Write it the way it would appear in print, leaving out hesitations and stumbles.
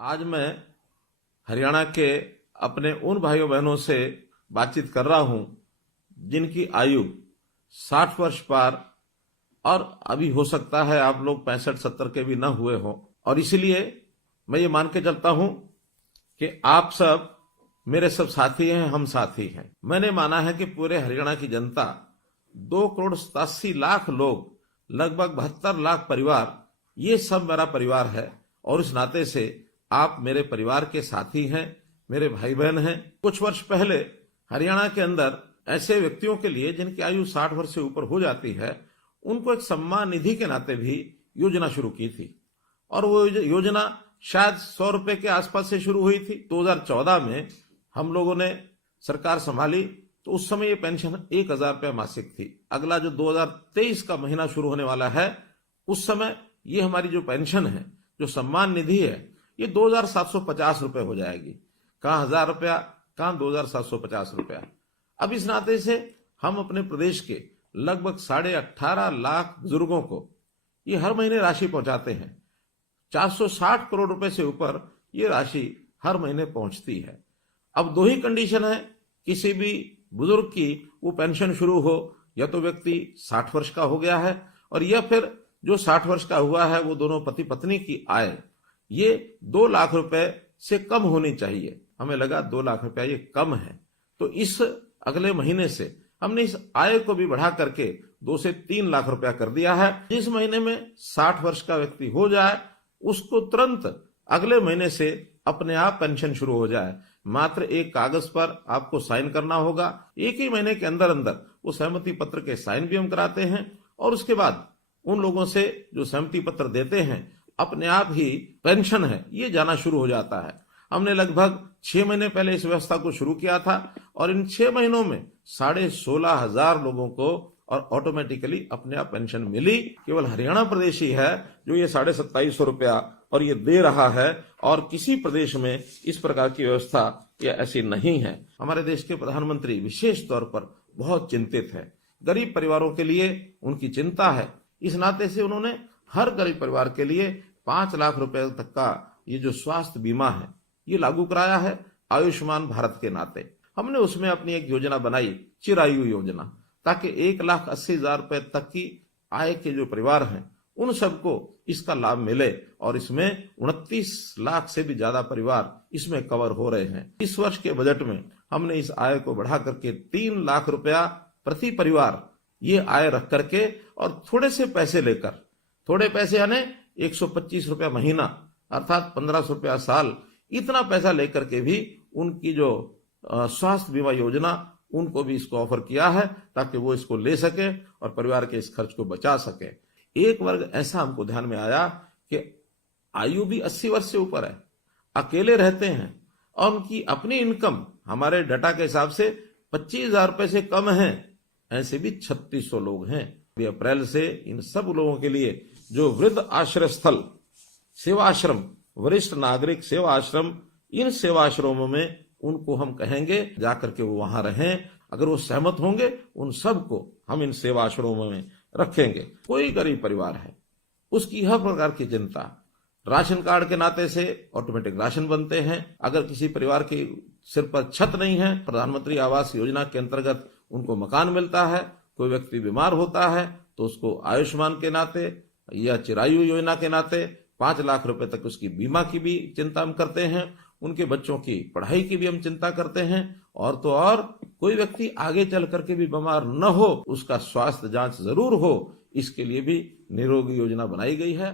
आज मैं हरियाणा के अपने उन भाइयों बहनों से बातचीत कर रहा हूं जिनकी आयु 60 वर्ष पार और अभी हो सकता है आप लोग 65-70 के भी न हुए हो, और इसलिए मैं ये मान के चलता हूं कि आप सब मेरे सब साथी हैं, हम साथी हैं। मैंने माना है कि पूरे हरियाणा की जनता 2,87,00,000 लोग, लगभग 72 लाख परिवार, ये सब मेरा परिवार है और इस नाते से आप मेरे परिवार के साथी हैं, मेरे भाई बहन हैं। कुछ वर्ष पहले हरियाणा के अंदर ऐसे व्यक्तियों के लिए जिनकी आयु 60 वर्ष से ऊपर हो जाती है, उनको एक सम्मान निधि के नाते भी योजना शुरू की थी और वो योजना शायद 100 रुपए के आसपास से शुरू हुई थी। 2014 में हम लोगों ने सरकार संभाली तो उस समय ये पेंशन 1,000 रुपया मासिक थी। अगला जो 2023 का महीना शुरू होने वाला है, उस समय ये हमारी जो पेंशन है, जो सम्मान निधि है, ये 2,750 रुपए हो जाएगी। कहाँ 1,000 रुपया, कहाँ 2,750 रुपया। अब इस नाते से हम अपने प्रदेश के लगभग 18.5 लाख बुजुर्गों को ये हर महीने राशि पहुंचाते हैं। 460 करोड़ रुपए से ऊपर ये राशि हर महीने पहुंचती है। अब दो ही कंडीशन है किसी भी बुजुर्ग की वो पेंशन शुरू हो, या तो व्यक्ति 60 वर्ष का हो गया है और या फिर जो 60 वर्ष का हुआ है वो दोनों पति पत्नी की आय ये 2 लाख रुपए से कम होनी चाहिए। हमें लगा 2 लाख रुपया ये कम है, तो इस अगले महीने से हमने इस आय को भी बढ़ा करके 2 से 3 लाख रुपया कर दिया है। जिस महीने में 60 वर्ष का व्यक्ति हो जाए उसको तुरंत अगले महीने से अपने आप पेंशन शुरू हो जाए। मात्र एक कागज पर आपको साइन करना होगा। एक ही महीने के अंदर अंदर वो सहमति पत्र के साइन भी हम कराते हैं और उसके बाद उन लोगों से जो सहमति पत्र देते हैं, अपने आप ही पेंशन है ये जाना शुरू हो जाता है। हमने लगभग 6 महीने पहले इस व्यवस्था को शुरू किया था और इन 6 महीनों में 16,500 लोगों को और ऑटोमेटिकली अपने आप पेंशन मिली। केवल हरियाणा प्रदेश ही है जो ये 2,750 रुपया और ये दे रहा है, और किसी प्रदेश में इस प्रकार की व्यवस्था ये ऐसी नहीं है। हमारे देश के प्रधानमंत्री विशेष तौर पर बहुत चिंतित है, गरीब परिवारों के लिए उनकी चिंता है। इस नाते से उन्होंने हर गरीब परिवार के लिए 5 लाख रुपए तक का ये जो स्वास्थ्य बीमा है ये लागू कराया है आयुष्मान भारत के नाते। हमने उसमें अपनी एक योजना बनाई, चिरायु योजना, ताकि 1,80,000 रुपए तक की आय के जो परिवार हैं उन सबको इसका लाभ मिले, और इसमें 29 लाख से भी ज्यादा परिवार इसमें कवर हो रहे हैं। इस वर्ष के बजट में हमने इस आय को बढ़ा करके 3 लाख रुपया प्रति परिवार ये आय रख करके और थोड़े से पैसे लेकर, थोड़े पैसे यानी 125 रुपया महीना अर्थात 1,500 रुपया साल, इतना पैसा लेकर के भी उनकी जो स्वास्थ्य बीमा योजना उनको भी इसको ऑफर किया है ताकि वो इसको ले सके और परिवार के इस खर्च को बचा सके। एक वर्ग ऐसा हमको ध्यान में आया कि आयु भी 80 वर्ष से ऊपर है, अकेले रहते हैं और उनकी अपनी इनकम हमारे डाटा के हिसाब से 25,000 रुपए से कम है। ऐसे भी 3,600 लोग हैं। अप्रैल से इन सब लोगों के लिए जो वृद्ध आश्रय स्थल, सेवा आश्रम, वरिष्ठ नागरिक सेवा आश्रम, इन सेवा आश्रमों में उनको हम कहेंगे जाकर के वो वहां रहें। अगर वो सहमत होंगे उन सबको हम इन सेवा आश्रमों में रखेंगे। कोई गरीब परिवार है उसकी हर प्रकार की चिंता, राशन कार्ड के नाते से ऑटोमेटिक राशन बनते हैं। अगर किसी परिवार के सिर पर छत नहीं है, प्रधानमंत्री आवास योजना के अंतर्गत उनको मकान मिलता है। कोई व्यक्ति बीमार होता है तो उसको आयुष्मान के नाते या चिरायु योजना के नाते 5 लाख रुपए तक उसकी बीमा की भी चिंता हम करते हैं। उनके बच्चों की पढ़ाई की भी हम चिंता करते हैं। और तो और कोई व्यक्ति आगे चल करके भी बीमार न हो, उसका स्वास्थ्य जांच जरूर हो, इसके लिए भी निरोगी योजना बनाई गई है।